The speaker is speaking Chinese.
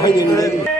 ใ点你。ดิ